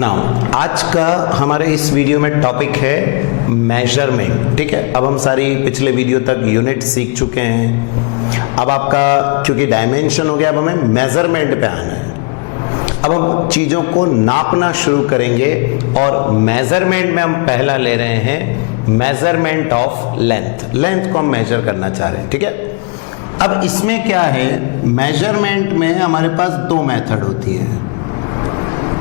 Now आज का हमारे इस वीडियो में टॉपिक है मेजरमेंट। ठीक है, अब हम सारी पिछले वीडियो तक यूनिट सीख चुके हैं। अब आपका क्योंकि डायमेंशन हो गया, अब हमें मेजरमेंट पे आना है। अब हम चीजों को नापना शुरू करेंगे और मेजरमेंट में हम पहला ले रहे हैं मेजरमेंट ऑफ लेंथ। लेंथ को हम मेजर करना चाह रहे हैं। ठीक है, अब इसमें क्या है, मेजरमेंट में हमारे पास दो मेथड होती है।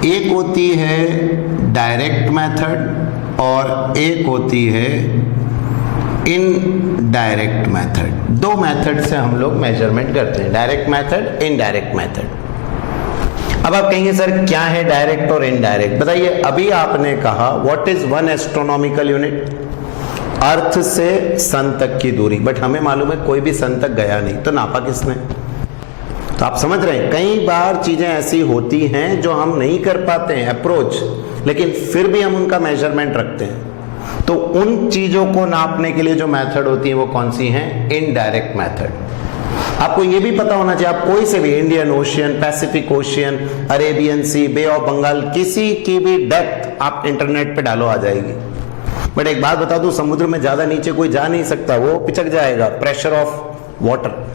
एक होती है डायरेक्ट मेथड और एक होती है इनडायरेक्ट मेथड। दो मेथड से हम लोग मेजरमेंट करते हैं, डायरेक्ट मेथड, इनडायरेक्ट मेथड। अब आप कहेंगे सर क्या है डायरेक्ट और इनडायरेक्ट, बताइए। अभी आपने कहा what is one astronomical unit, अर्थ से सन तक की दूरी, बट हमें मालूम है कोई भी सन तक गया नहीं, तो नापा किसने? तो आप समझ रहे हैं कई बार चीजें ऐसी होती हैं जो हम नहीं कर पाते हैं अप्रोच, लेकिन फिर भी हम उनका मेजरमेंट रखते हैं। तो उन चीजों को नापने के लिए जो मेथड होती है वो कौन सी हैं? Indirect method. आपको ये भी पता होना चाहिए, आप कोई से भी Indian Ocean, Pacific Ocean, Arabian Sea, Bay of Bengal, किसी की भी डेप्थ आप इंटरनेट पे डालो आ जाएगी। बट एक बात बता दूं, समुद्र में ज्यादा नीचे कोई जा नहीं सकता, वो पिचक जाएगा, प्रेशर ऑफ वाटर।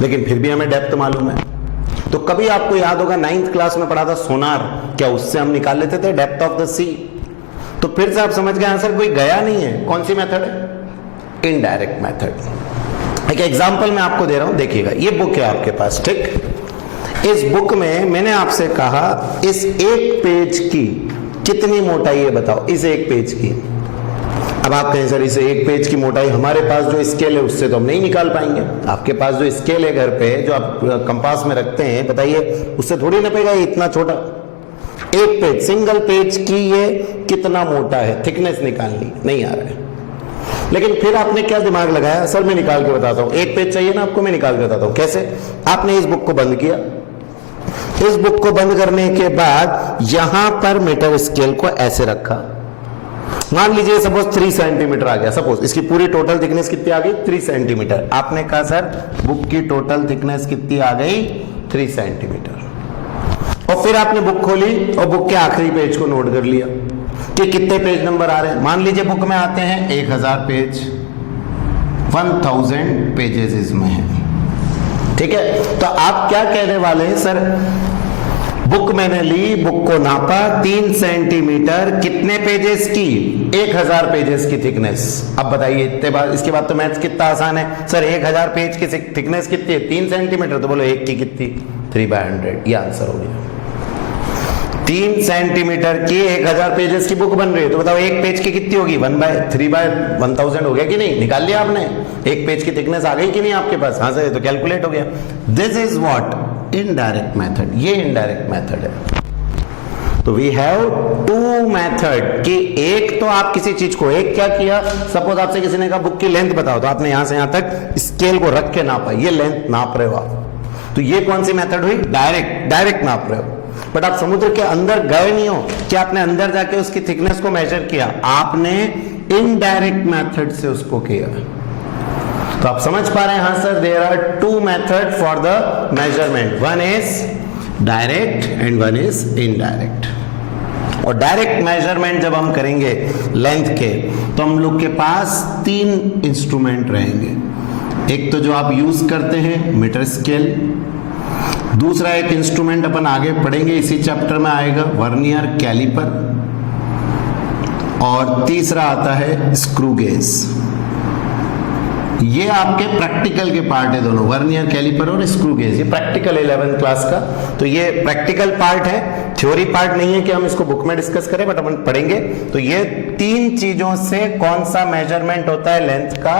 लेकिन फिर भी हमें डेप्थ मालूम है। तो कभी आपको याद होगा 9th क्लास में पढ़ा था सोनार, क्या उससे हम निकाल लेते थे डेप्थ ऑफ द सी? तो फिर से आप समझ गए आंसर, कोई गया नहीं है। कौन सी मेथड है? Indirect method. एक एग्जांपल मैं आपको दे रहा हूं, देखिएगा। ये बुक है आपके पास, ठीक। इस बुक में मैंने आपसे कहा इस एक पेज की कितनी मोटाई है बताओ, इस एक पेज की। अब आप कहें सर इसे एक पेज की मोटाई, हमारे पास जो स्केल है उससे तो हम नहीं निकाल पाएंगे। आपके पास जो स्केल है घर पे, जो आप कंपास में रखते हैं, बताइए उससे थोड़ी नपेगा ये इतना छोटा। एक पेज, सिंगल पेज की ये कितना मोटा है, थिकनेस निकालनी नहीं आ रहा है। लेकिन फिर आपने क्या दिमाग लगाया, सर मैं निकाल के बताता हूं, एक पेज चाहिए ना आपको, मैं निकाल के बताता हूं कैसे। आपने इस बुक को बंद किया, इस बुक को बंद करने के बाद यहां पर मीटर स्केल को ऐसे रखा। मान लीजिए सपोज 3 सेंटीमीटर आ गया, सपोज इसकी पूरी टोटल थिकनेस कितनी आ गई? 3 सेंटीमीटर। आपने कहा सर बुक की टोटल थिकनेस कितनी आ गई? 3 सेंटीमीटर। और फिर आपने बुक खोली और बुक के आखिरी पेज को नोट कर लिया कि कितने पेज नंबर आ रहे हैं। मान लीजिए बुक में आते हैं 1000 पेज, 1000 पेजेस इसमें है। ठीक है, तो आप क्या कहने वाले हैं, सर बुक मैंने ली, बुक को नापा, 3 सेंटीमीटर, कितने पेजेस की? 1000 पेजेस की थिकनेस। अब बताइए इतने बाद, इसके बाद तो मैथ्स कितना आसान है। सर 1000 पेज की थिकनेस कितनी है? 3 सेंटीमीटर, तो बोलो एक की कितनी? 3/100। ये आंसर हो गया। 3 सेंटीमीटर की 1000 पेजेस की बुक बन रही है, तो बताओ एक पेज की कितनी होगी? 3/1000 हो गया कि नहीं? निकाल लिया आपने, एक पेज की थिकनेस आ गई कि नहीं आपके पास? हाँ सर, तो कैलकुलेट हो गया। This is what? Indirect method. ये इनडायरेक्ट मेथड है। तो वी हैव 2 मेथड कि एक तो आप किसी चीज को, एक क्या किया, सपोज आपसे किसी ने कहा बुक की लेंथ बताओ, तो आपने यहां से यहां तक स्केल को रख के नापा, ये लेंथ नाप रहे हो आप। तो ये कौन सी मेथड हुई? डायरेक्ट नाप रहे हो। बट आप समुद्र के अंदर गए नहीं हो कि आपने अंदर जाके उसकी थिकनेस को मेजर किया, आपने इनडायरेक्ट मेथड से उसको किया। तो आप समझ पा रहे हैं, हाँ sir there are 2 method for the measurement, one is direct and one is indirect. और डायरेक्ट मेजरमेंट जब हम करेंगे लेंथ के, तो हम लोग के पास 3 इंस्ट्रूमेंट रहेंगे। एक तो जो आप यूज करते हैं मीटर स्केल, दूसरा एक इंस्ट्रूमेंट अपन आगे पढ़ेंगे इसी चैप्टर में आएगा, वर्नियर कैलिपर, और तीसरा आता है स्क्रू गेज। ये आपके प्रैक्टिकल के पार्ट है दोनों, वर्नियर कैलिपर और स्क्रू गेज। ये प्रैक्टिकल 11th क्लास का, तो ये प्रैक्टिकल पार्ट है, थ्योरी पार्ट नहीं है कि हम इसको बुक में डिस्कस करें, बट अपन पढ़ेंगे। तो ये 3 चीजों से कौन सा मेजरमेंट होता है लेंथ का?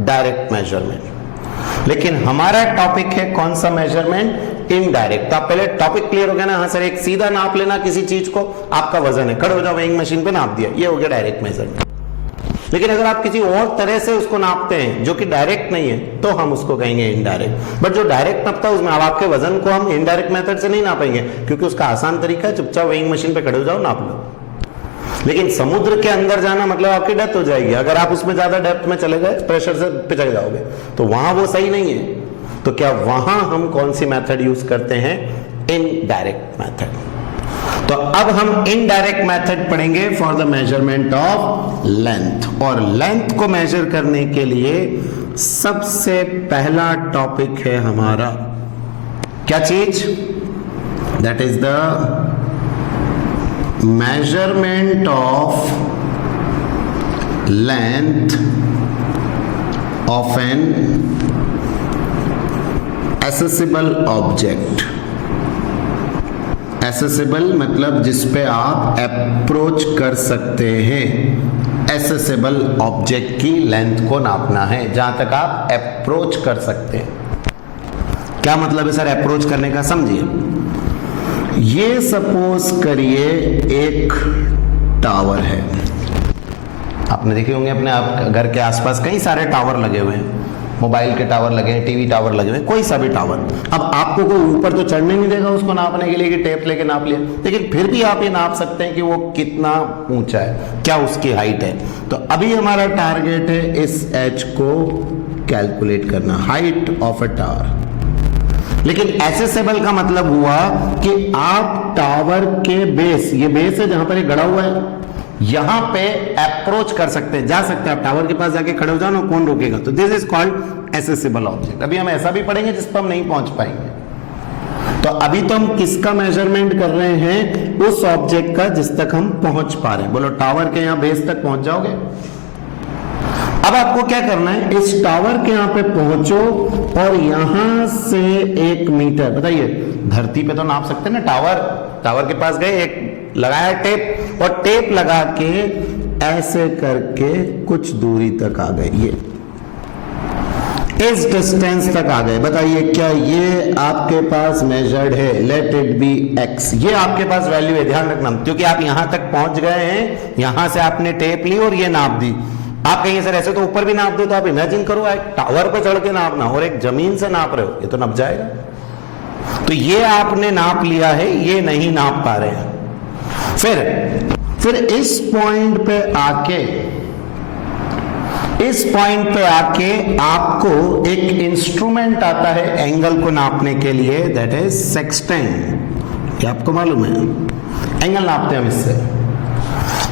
Direct measurement. लेकिन हमारा टॉपिक है कौन सा मेजरमेंट? इनडायरेक्ट। तो आप पहले टॉपिक क्लियर हो गया ना? हाँ सर, एक सीधा नाप लेना किसी चीज को, आपका वजन है, खड़े हो जाओ वेइंग मशीन पे नाप दिया, ये हो गया डायरेक्ट मेजरमेंट। लेकिन अगर आप किसी और तरह से उसको नापते हैं जो कि डायरेक्ट नहीं है, तो हम उसको कहेंगे इनडायरेक्ट। बट जो डायरेक्ट नापता है उसमें अब आपके वजन को हम इनडायरेक्ट मेथड से नहीं नापेंगे, क्योंकि उसका आसान तरीका है, चुपचाप वेइंग मशीन पे खड़े हो जाओ, नाप लो। लेकिन समुद्र के अंदर जाना मतलब आपकी डेथ हो जाएगी। अगर आप उसमें ज्यादा डेप्थ में चले गए, प्रेशर से पिचक जाओगे, तो वहां वो सही नहीं है। तो क्या वहां हम कौन सी मेथड यूज करते हैं? Indirect method. तो अब हम इनडायरेक्ट मेथड पढ़ेंगे for the measurement of length. और लेंथ को मेजर करने के लिए सबसे पहला टॉपिक है हमारा क्या चीज? That is the measurement of length of an accessible object. Accessible मतलब जिस पे आप अप्रोच कर सकते हैं। एक्सेसिबल ऑब्जेक्ट की लेंथ को नापना है, जहां तक आप अप्रोच कर सकते हैं। क्या मतलब है सर अप्रोच करने का? समझिए, ये सपोज करिए एक टावर है। आपने देखे होंगे अपने आप घर के आसपास कई सारे टावर लगे हुए हैं, मोबाइल के टावर लगे हैं, टीवी टावर लगे हुए हैं, कोई सा भी टावर। अब आपको कोई ऊपर तो चढ़ने नहीं देगा उसको नापने के लिए कि टेप लेके नाप लिया, लेकिन फिर भी आप ये नाप सकते हैं कि वो कितना ऊंचा है, क्या उसकी हाइट है। तो अभी हमारा टारगेट है इस एच को कैलकुलेट करना, हाइट ऑफ अ टावर। लेकिन एक्सेसिबल का मतलब हुआ कि आप टावर के बेस, ये बेस है जहां पर ये गड़ा हुआ है, यहां पे अप्रोच कर सकते हैं, जा सकते हैं। आप टावर के पास जाके खड़े हो जाओ ना, कौन रोकेगा? तो this is called accessible object. अभी हम ऐसा भी पढ़ेंगे जिस पर हम नहीं पहुंच पाएंगे। तो अभी तो हम किसका मेजरमेंट कर रहे हैं? उस ऑब्जेक्ट का जिस तक हम पहुंच पा रहे हैं। बोलो टावर के यहां बेस तक पहुंच जाओगे। अब आपको क्या करना है? इस टावर के यहां पे पहुंचो और यहां से 1 मीटर, बताइए धरती पे तो नाप सकते हैं ना। टावर के पास गए, एक लगाया टेप और टेप लगा के ऐसे करके कुछ दूरी तक आ गए, ये इस डिस्टेंस तक आ गए। बताइए क्या ये आपके पास मेजर्ड है? Let it be x। ये आपके पास वैल्यू है, ध्यान रखना, क्योंकि आप यहां तक पहुंच गए हैं, यहां से आपने टेप ली और ये नाप दी। आप कहेंगे सर ऐसे तो ऊपर भी नाप दो, तो आप इमेजिन करो एक टावर पे चढ़ के नापना और एक जमीन से नाप रहे हो, ये तो नप जाएगा। तो ये आपने नाप लिया है, ये नहीं नाप पा रहे हैं। फिर इस पॉइंट पे आके आपको एक इंस्ट्रूमेंट आता है एंगल को नापने के लिए, दैट इज सेक्सटेंट। क्या आपको मालूम है? एंगल नापते हैं हम इससे।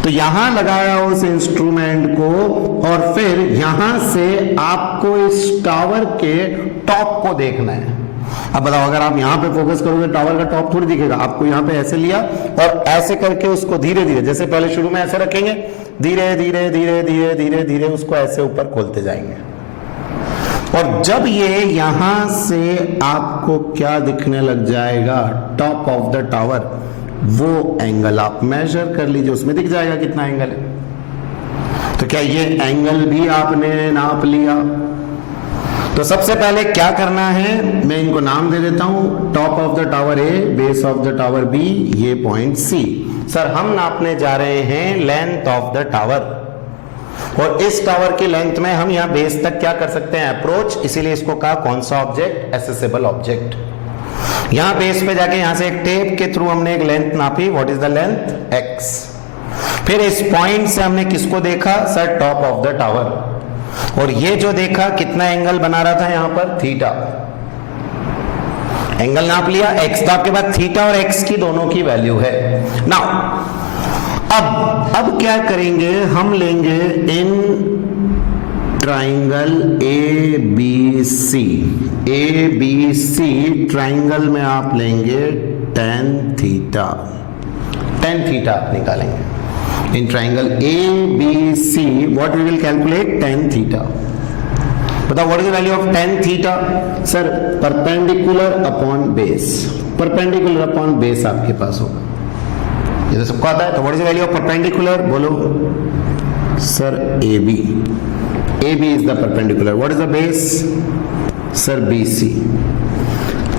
तो यहां लगाया उस इंस्ट्रूमेंट को और फिर यहां से आपको इस टावर के टॉप को देखना है। अब बताओ, अगर आप यहां पे फोकस करोगे टावर का टॉप थोड़ी दिखेगा आपको। यहां पे ऐसे लिया और ऐसे करके उसको धीरे धीरे, जैसे पहले शुरू में ऐसे रखेंगे, धीरे धीरे धीरे धीरे धीरे धीरे उसको ऐसे ऊपर खोलते जाएंगे। और जब ये यहां से आपको क्या दिखने लग जाएगा? टॉप ऑफ द टावर, वो एंगल आप मेजर कर लीजिए, उसमें दिख जाएगा कितना एंगल है। तो क्या ये एंगल भी आपने नाप लिया? तो सबसे पहले क्या करना है, मैं इनको नाम दे देता हूं। Top of the tower A, base of the tower B, ये पॉइंट सी। सर हम नापने जा रहे हैं लेंथ ऑफ द टावर, और इस टावर की लेंथ में हम यहां बेस तक क्या कर सकते हैं? अप्रोच। इसीलिए इसको कहा कौन सा ऑब्जेक्ट? Accessible object. यहां बेस पे जाके यहां से एक टेप के थ्रू हमने एक लेंथ नापी, what is the length? x। फिर इस पॉइंट से हमने किसको देखा? Sir top of the tower. और ये जो देखा कितना एंगल बना रहा था यहां पर? थीटा। एंगल नाप लिया x, तो आपके पास थीटा और x की दोनों की वैल्यू है। नाउ अब क्या करेंगे? हम लेंगे इन ट्राइंगल ABC ट्राइंगल में आप लेंगे tan थीटा। tan थीटा आप निकालेंगे in triangle ABC। What we will calculate? tan theta. बताओ what is the value of tan theta? Sir perpendicular upon base. Perpendicular upon base आपके पास होगा, ये तो सबको आता है। तो what is the value of perpendicular? बोलो sir AB। AB is the perpendicular. What is the base? Sir BC.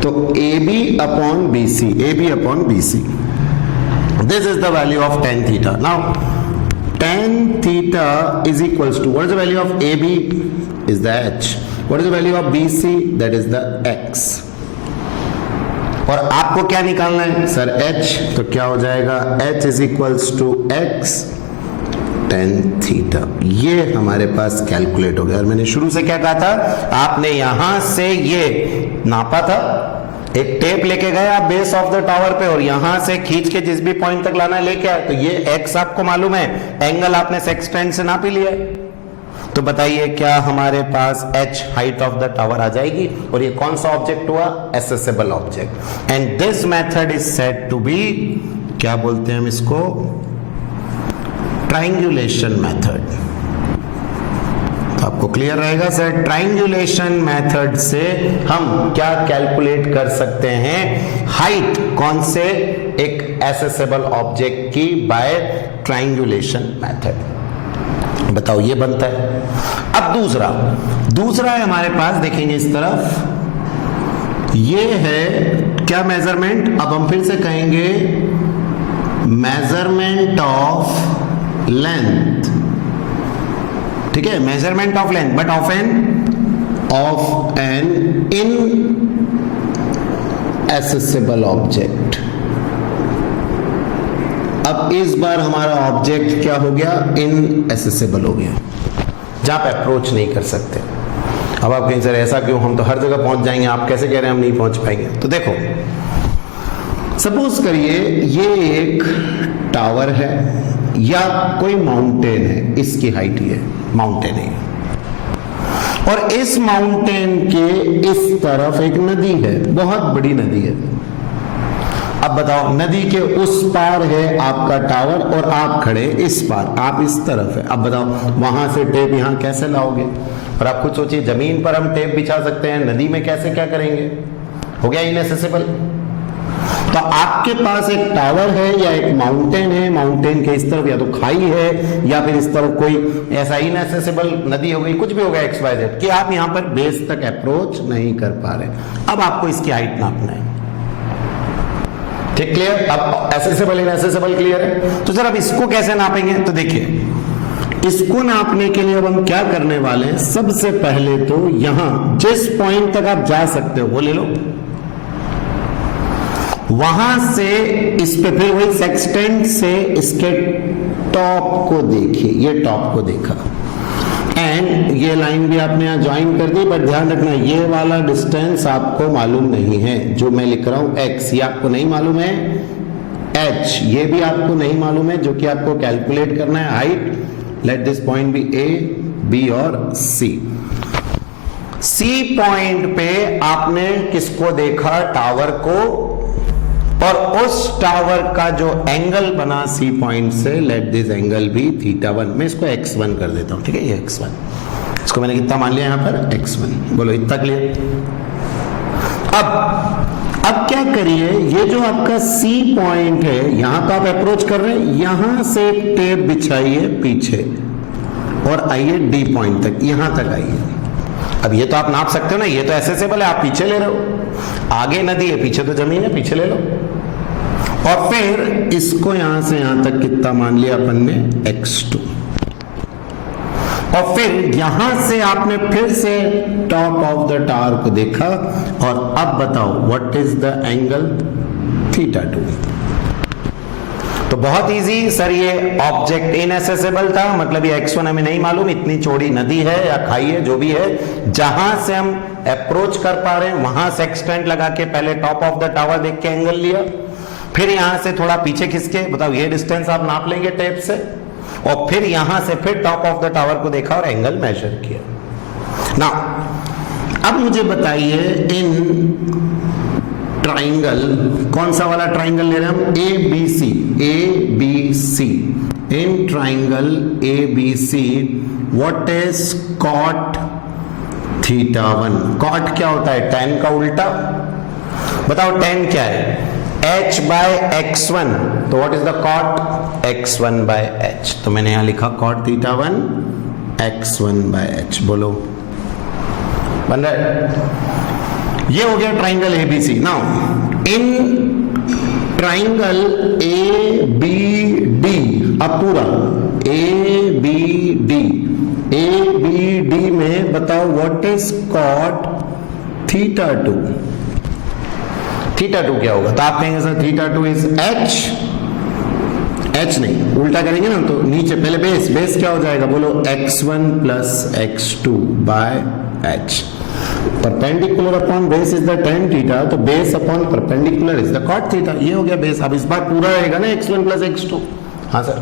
तो AB upon BC. AB upon BC. This is the value of tan theta. Now, tan theta is equals to, what is the value of AB? Is the H. What is the value of BC? That is the X. और आपको क्या निकालना है? Sir H। तो क्या हो जाएगा? H is equals to X tan theta. ये हमारे पास कैलकुलेट हो गया। और मैंने शुरू से क्या कहा था? आपने यहां से ये नापा था, एक टेप लेके गए आप बेस ऑफ द टावर पे और यहां से खींच के जिस भी पॉइंट तक लाना है लेके आए, तो ये एक्स आपको मालूम है, एंगल आपने सेक्सटेंट से नाप ही लिया है, तो बताइए क्या हमारे पास h height of the tower आ जाएगी। और ये कौन सा ऑब्जेक्ट हुआ, accessible object. And this method is said to be, क्या बोलते हैं हम इसको, ट्रायंगुलेशन मेथड। तो आपको क्लियर रहेगा सर, ट्रायंगुलेशन मेथड से हम क्या कैलकुलेट कर सकते हैं, हाइट कौन से, एक एसेसेबल ऑब्जेक्ट की बाय ट्रायंगुलेशन मेथड। बताओ ये बनता है। अब दूसरा है हमारे पास, देखेंगे इस तरफ, ये है क्या, मेजरमेंट। अब हम फिर से कहेंगे मेजरमेंट ऑफ लेंथ, ठीक है, measurement of length, but of an inaccessible object. अब इस बार हमारा ऑब्जेक्ट क्या हो गया, इन एसेसेबल हो गया, जहां पे अप्रोच नहीं कर सकते। अब आप कहें सर ऐसा क्यों, हम तो हर जगह पहुंच जाएंगे, आप कैसे कह रहे हैं हम नहीं पहुंच पाएंगे। तो देखो, सपोज करिए ये एक टावर है या कोई माउंटेन है, इसकी हाइट ये माउंटेन है, और इस माउंटेन के इस तरफ एक नदी है, बहुत बड़ी नदी है। अब बताओ, नदी के उस पार है आपका टावर और आप खड़े इस पार, आप इस तरफ है। अब बताओ वहां से टेप यहां कैसे लाओगे। और आप खुद सोचिए, जमीन पर हम टेप बिछा सकते हैं, नदी में कैसे क्या करेंगे, हो गया इनएसेसेबल। तो आपके पास एक टावर है या एक माउंटेन है, माउंटेन के इस तरफ या तो खाई है या फिर इस तरफ कोई ऐसा इनएसेसेबल नदी हो गई, कुछ भी हो गया XYZ, कि आप यहां पर बेस तक अप्रोच नहीं कर पा रहे। अब आपको इसकी हाइट नापना है, ठीक, क्लियर। अब एसेसेबल इनएसेसेबल क्लियर है। तो सर अब इसको कैसे नापेंगे, तो देखिए इसको नापने के लिए अब हम क्या करने वाले हैं, सबसे पहले तो यहां जिस पॉइंट तक आप जा सकते हो वो ले लो, वहां से इस पे फिर वही सेक्सटेंट से इसके टॉप को देखिए, ये टॉप को देखा, एंड ये लाइन भी आपने यहां ज्वाइन कर दी, बट ध्यान रखना ये वाला डिस्टेंस आपको मालूम नहीं है, जो मैं लिख रहा हूं x, ये आपको नहीं मालूम है, h ये भी आपको नहीं मालूम है, जो कि आपको कैलकुलेट करना है height. Let this point be A, B और C। C पॉइंट पे आपने किसको देखा, टावर को, और उस टावर का जो एंगल बना C पॉइंट से, लेट दिस एंगल भी θ1, मैं इसको x1 कर देता हूं, ठीक है, ये x1, इसको मैंने कितना मान लिया यहां पर, x1, बोलो इतना क्लियर। अब क्या करिए, ये जो आपका C पॉइंट है, यहां तो आप अप्रोच कर रहे हैं, यहां से टेप बिछाइए पीछे और आइए D पॉइंट तक, यहां तक आइए। अब ये तो आप नाप सकते हो ना, ये तो एसेसेबल है, आप पीछे ले रहे हो, आगे नदी है, पीछे तो जमीन है, पीछे ले लो। और फिर इसको यहां से यहां तक कितना मान लिया अपन ने, x2। और फिर यहां से आपने फिर से टॉप ऑफ द टावर को देखा, और अब बताओ व्हाट इज द एंगल, θ2। तो बहुत इजी सर, ये ऑब्जेक्ट इनएसेसेबल था, मतलब ये x1 हमें नहीं मालूम, इतनी चौड़ी नदी है या खाई है, जो भी है, जहां से हम अप्रोच कर पा रहे हैं वहां सेक्सटेंट लगा के पहले टॉप ऑफ द टावर देख के एंगल लिया, फिर यहां से थोड़ा पीछे खिसके, बताओ ये डिस्टेंस आप नाप लेंगे टेप से, और फिर यहां से फिर टॉप ऑफ द टावर को देखा और एंगल मेजर किया। नाउ अब मुझे बताइए, इन ट्राइंगल, कौन सा वाला ट्राइंगल ले रहे हैं हम, ABC, in triangle ABC, what is cot θ1। Cot क्या होता है, tan का उल्टा, बताओ tan क्या है, h बाय x1, तो what is the cot, x1 by h, तो मैंने यहां लिखा कॉट θ1 x1 बाय h, बोलो बन रहा है। ये हो गया triangle ABC। Now in triangle ABD, अब पूरा ABD में बताओ व्हाट इज कॉट θ2। θ2 क्या होगा, तो आप कहेंगे सर θ2 इज h नहीं, उल्टा करेंगे ना, तो नीचे पहले बेस क्या हो जाएगा, बोलो x1 plus x2 by h। Perpendicular upon base is the tan theta, तो base upon perpendicular is the cot theta. ये हो गया बेस। अब इस बार पूरा रहेगा ना x1 प्लस x2। हाँ सर,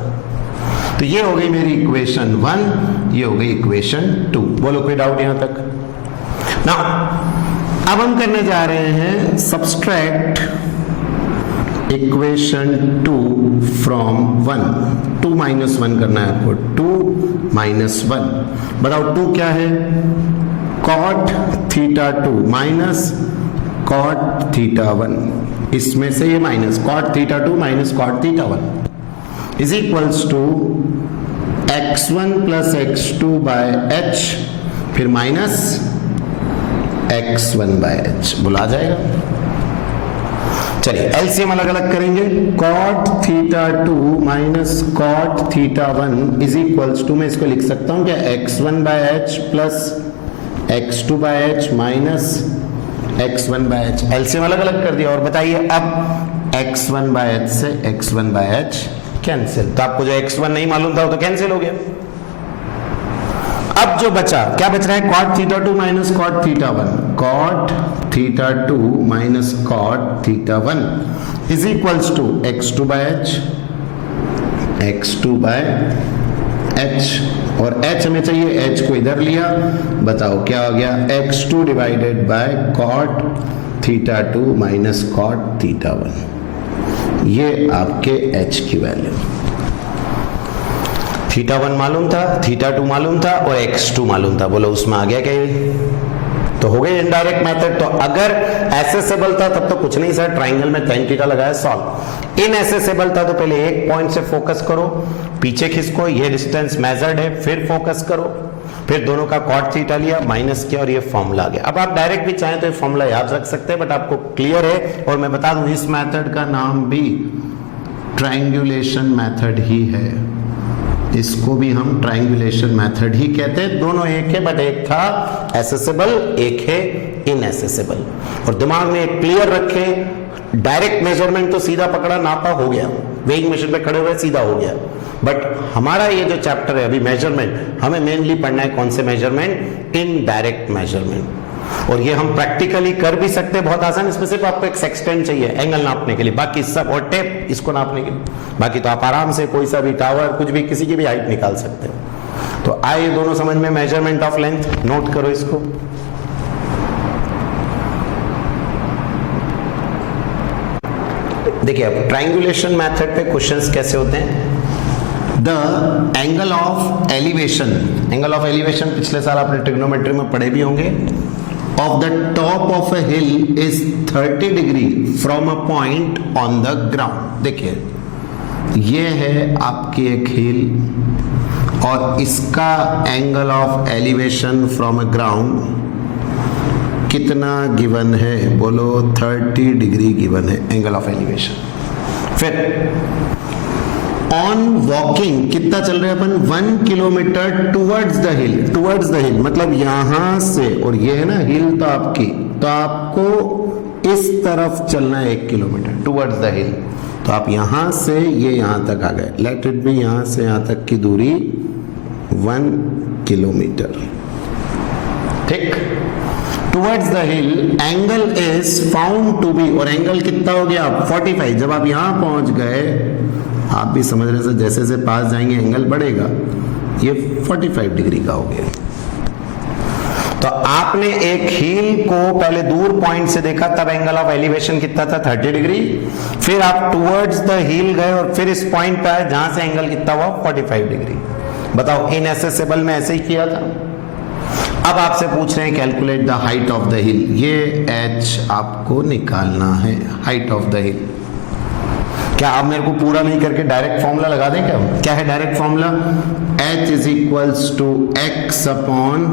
तो ये हो गई मेरी इक्वेशन 1, ये हो गई इक्वेशन 2। बोलो कोई डाउट यहां तक? नाउ अब हम करने जा रहे हैं सब्सट्रैक्ट इक्वेशन 2 फ्रॉम 1। 2 माइनस 1 करना है आपको। 2 माइनस 1, बताओ 2 क्या है? cot theta 2 minus cot theta 1। इसमें से ये minus cot theta 2 minus cot theta 1 is equals to x1 plus x2 by h, फिर माइनस x1 बाय h। बुला जाएगा। चलिए एलसीएम अलग अलग करेंगे। cot theta 2 minus cot theta 1 is equals to, मैं इसको लिख सकता हूं क्या, x1 by h plus x2 by h minus x1 by h। LCM अलग अलग कर दिया। और बताइए अब x1 बाय h से x1 बाय h कैंसिल। तो आपको जो x1 नहीं मालूम था वो तो कैंसिल हो गया। अब जो बचा, क्या बच रहा है? cot theta 2 minus cot theta 1। cot theta 2 minus cot theta 1 is equals to x2 by h, x2 by h, और h हमें चाहिए, h को इधर लिया। बताओ क्या हो गया? x2 divided by cot theta 2 minus cot theta 1। ये आपके h की वैल्यू। थीटा 1 मालूम था, थीटा 2 मालूम था और x2 मालूम था। बोलो उसमें आ गया क्या? तो हो गई इनडायरेक्ट मेथड। तो अगर एसेसेबल था तब तो कुछ नहीं सर, ट्राइंगल में tan थीटा लगाया, सॉल्व। इनएसेसेबल था तो पहले एक पॉइंट से फोकस करो, पीछे खिसको, ये डिस्टेंस मेजर्ड है, फिर फोकस करो, फिर दोनों का cot थीटा लिया, माइनस किया और ये फॉर्मूला आ गया। अब आप डायरेक्ट भी चाहें तो ये फॉर्मूला याद रख सकते हैं, बट आपको क्लियर है। और मैं बता दूं इस मेथड का नाम भी ट्रायंगुलेशन मेथड ही है। इसको भी हम ट्रायंगुलेशन मेथड ही कहते हैं। दोनों एक है, बट एक था एसेसेबल, एक है इनएसेसेबल। और दिमाग में एक क्लियर रखें, डायरेक्ट मेजरमेंट तो सीधा पकड़ा, नापा, हो गया, वेइंग मशीन पे खड़े हुए सीधा हो गया। बट हमारा ये जो चैप्टर है अभी मेजरमेंट, हमें मेनली पढ़ना है कौन से मेजरमेंट? Indirect measurement. और ये हम प्रैक्टिकली कर भी सकते हैं, बहुत आसान। इसमें सिर्फ आपको एक सेक्सटेंट चाहिए एंगल नापने के लिए, बाकी सब, और टेप इसको नापने के लिए। बाकी तो आप आराम से कोई सा भी टावर, कुछ भी, किसी की भी हाइट निकाल सकते हो। तो आइए दोनों समझ में। मेजरमेंट ऑफ लेंथ, नोट करो इसको। देखिए अब ट्रायंगुलेशन मेथड पे क्वेश्चंस कैसे होते हैं? The angle of elevation, angle of elevation पिछले साल आपने ट्रिग्नोमेट्री में पढ़े भी होंगे। Of the top of A hill is 30 degree from a point on the ground. देखिए ये है आपकी एक हिल और इसका angle of elevation from a ground कितना गिवन है? बोलो 30 डिग्री गिवन है एंगल ऑफ एलिवेशन। फिर ऑन वॉकिंग कितना चल रहे हैं अपन? 1 kilometre towards the hill. Towards the हिल मतलब यहां से, और ये है ना हिल तो आपकी, तो आपको इस तरफ चलना है 1 किलोमीटर टुवर्ड्स द हिल। तो आप यहां से ये यहां तक आ गए। लेट इट बी यहां से यहां तक की दूरी 1 किलोमीटर। ठीक। Towards the hill angle is found to be, और एंगल कितना हो गया? 45। जब आप यहां पहुंच गए, आप भी समझ रहे हैं जैसे जैसे पास जाएंगे एंगल बढ़ेगा, ये 45 डिग्री का हो गया। तो आपने एक हिल को पहले दूर पॉइंट से देखा, तब एंगल ऑफ एलिवेशन कितना था? 30 डिग्री। फिर आप टुवर्ड्स द हिल गए और फिर इस पॉइंट पे आए जहां से एंगल कितना हुआ? 45 डिग्री। बताओ इनएसेसेबल में ऐसे ही किया था। अब आपसे पूछ रहे हैं calculate the height of the हिल। ये h आपको निकालना है, हाइट ऑफ द हिल। क्या आप मेरे को पूरा नहीं करके डायरेक्ट फॉर्मूला लगा दें क्या? क्या है direct formula? h is equals to x upon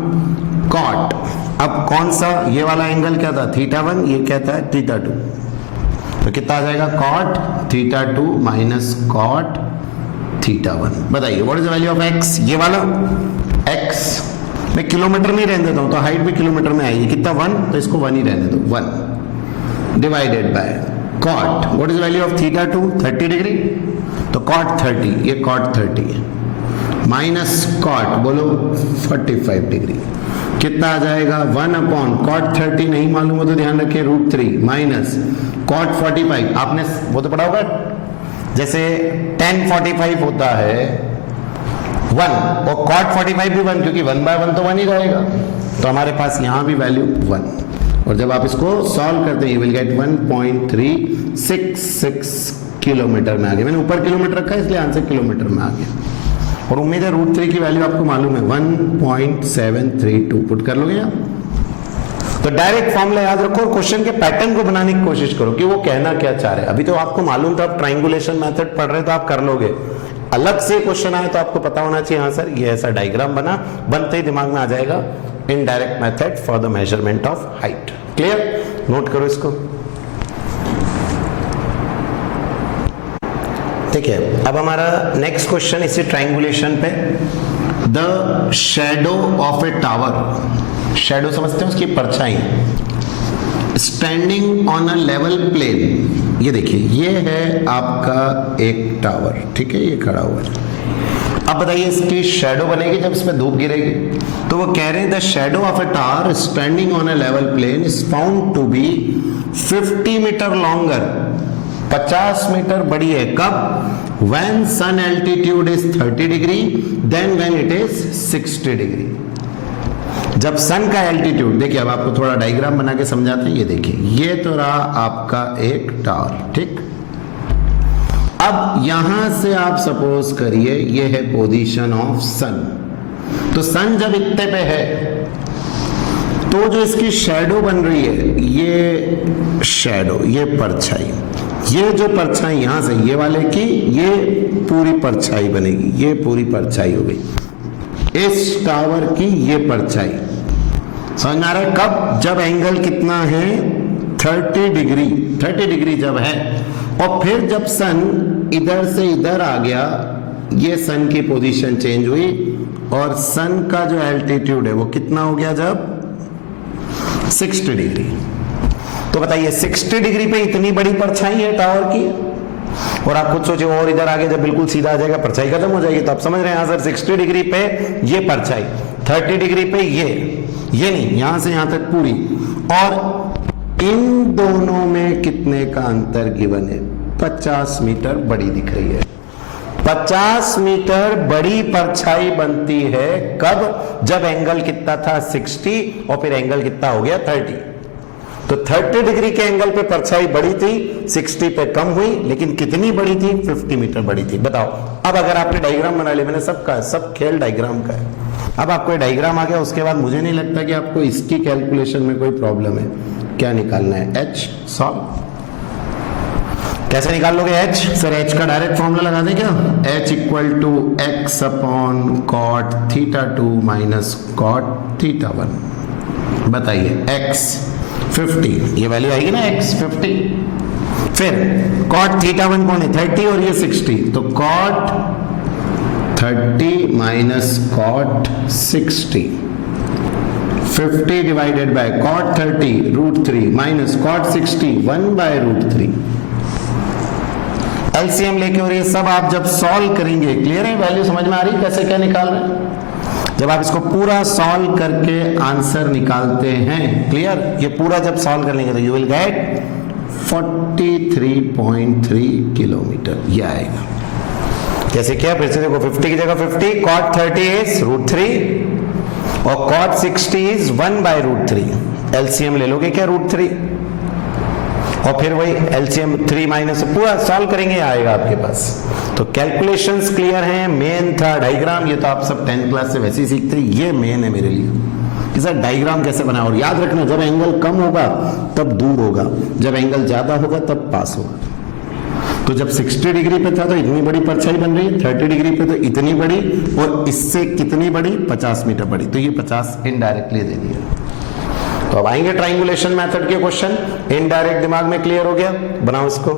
cot। अब कौन सा? ये वाला एंगल क्या था? थीटा 1, ये क्या था? थीटा 2। तो कितना आ जाएगा? cot theta 2 minus cot theta 1। बताइए what is the value of x? ये वाला x मैं किलोमीटर में ही रहने देता हूं, तो हाइट भी किलोमीटर में आएगी। कितना? 1, तो इसको 1 ही रहने दो, 1 divided by cot। What is value of theta 2? 30 degree. तो cot 30, ये cot 30 है, माइनस cot बोलो 45 डिग्री। कितना आ जाएगा 1 अपॉन cot 30 नहीं मालूम हो तो ध्यान रखिए √3 माइनस cot 45, आपने वो तो पढ़ा होगा जैसे tan 45 होता है 1 और cot 45 भी 1, क्योंकि 1/1 तो 1 ही रहेगा, तो हमारे पास यहां भी वैल्यू 1, और जब आप इसको सॉल्व करते हैं यू विल गेट 1.366 किलोमीटर में आ गया। मैंने ऊपर किलोमीटर रखा है इसलिए आंसर किलोमीटर में आ गया, और उम्मीद है √3 की वैल्यू आपको मालूम है 1.732 पुट कर लोगे आप। तो डायरेक्ट फॉर्मूला याद रखो और क्वेश्चन के पैटर्न को बनाने की कोशिश करो कि वो कहना क्या चाह रहे हैं। अभी तो आपको मालूम था, आप ट्राइंगुलेशन मेथड पढ़ रहे तो आप कर लोगे, अलग से क्वेश्चन आए तो आपको पता होना चाहिए हाँ सर ये ऐसा डायग्राम बना, बनते ही दिमाग में आ जाएगा indirect method for the measurement of height. Clear, note करो इसको। ठीक है, अब हमारा नेक्स्ट क्वेश्चन इसी ट्राइंगुलेशन पे, the shadow of a tower, shadow समझते हैं उसकी परछाई, standing on a level plane. ये देखिए ये है आपका एक टावर, ठीक है, ये खड़ा हुआ है। अब बताइए इसकी शैडो बनेगी जब इस पे धूप गिरेगी, तो वो कह रहे हैं the shadow of a tower standing on a level plane is found to be 50 metre longer, 50 metre बड़ी है। कब? when sun altitude is 30 degree, then when it is 60 degree. जब सन का एल्टीट्यूड, देखिए अब आपको थोड़ा डायग्राम बना के समझाते हैं। ये देखिए ये तो रहा आपका एक टावर, ठीक। अब यहां से आप सपोज करिए ये है पोजीशन ऑफ सन, तो सन जब इतने पे है तो जो इसकी शैडो बन रही है, ये शैडो, ये परछाई, ये जो परछाई यहां से ये वाले की ये पूरी परछाई बनेगी, ये पूरी परछाई हो गई इस टावर की, ये परछाई। समझ में आ रहा है? कब? जब एंगल कितना है 30 डिग्री, 30 डिग्री जब है, और फिर जब सन इधर से इधर आ गया, ये सन की पोजीशन चेंज हुई, और सन का जो एल्टीट्यूड है वो कितना हो गया जब 60 डिग्री। तो बताइए 60 डिग्री पे इतनी बड़ी परछाई है टावर की, और आप खुद सोचिए और इधर आगे जब बिल्कुल सीधा आ जाएगा परछाई खत्म हो जाएगी। तो आप समझ रहे हैं सर 60 डिग्री पे ये परछाई, 30 डिग्री पे ये नहीं, यहां से यहां तक पूरी, और इन दोनों में कितने का अंतर गिवन है? 50 मीटर बड़ी दिख रही है। 50 मीटर बड़ी परछाई बनती है कब? जब एंगल कितना था 60 और फिर एंगल कितना हो गया 30। तो 30 डिग्री के एंगल पे परछाई बड़ी थी, 60 पे कम हुई, लेकिन कितनी बड़ी थी? 50 मीटर बड़ी थी। बताओ अब अगर आपने डायग्राम बना लिया, मैंने सब खेल डायग्राम का है। अब आपको डायग्राम आ गया, उसके बाद मुझे नहीं लगता कि आपको इसकी कैलकुलेशन में कोई प्रॉब्लम है। क्या निकालना है? H solve. कैसे निकाल लोगे एच? सर एच का डायरेक्ट फॉर्मूला लगा दें क्या? H equal to x upon cot theta 2 minus cot theta 1। बताइए एक्स 50, ये वैल्यू आएगी ना x 50, फिर cot थीटा 1 कौन है? 30 और ये 60, तो cot 30 minus cot 60, 50 divided by cot 30 √3 minus cot 60 1/√3। LCM लेके, और ये सब आप जब सॉल्व करेंगे, क्लियर है? वैल्यू समझ में आ रही है कैसे क्या निकाल रहे हैं? जब आप इसको पूरा सॉल्व करके आंसर निकालते हैं, क्लियर, ये पूरा जब सॉल्व कर लेंगे तो यू विल गेट 43.3 किलोमीटर, ये आएगा। कैसे किया? फिर से देखो, 50 की जगह 50, cot 30 इज √3 और cot 60 इज 1/√3। एलसीएम ले लोगे क्या √3, और फिर वही एलसीएम 3 माइनस पूरा सॉल्व करेंगे, आएगा आपके पास। तो कैलकुलेशंस क्लियर हैं। मेन था डायग्राम, ये तो आप सब 10th क्लास से वैसे ही सीखते हैं, ये मेन है मेरे लिए कि सर डायग्राम कैसे बनाए। और याद रखना, जब एंगल कम होगा तब दूर होगा, जब एंगल ज्यादा होगा तब पास होगा। तो जब 60 डिग्री पे था तो इतनी बड़ी परछाई बन रही है, 30 डिग्री पे तो इतनी बड़ी, और इससे कितनी बड़ी? 50 मीटर बड़ी, तो ये 50 इनडायरेक्टली दे दिया। तो अब आएंगे ट्राइंगुलेशन मेथड के क्वेश्चन। इनडायरेक्ट दिमाग में क्लियर हो गया? बनाओ इसको।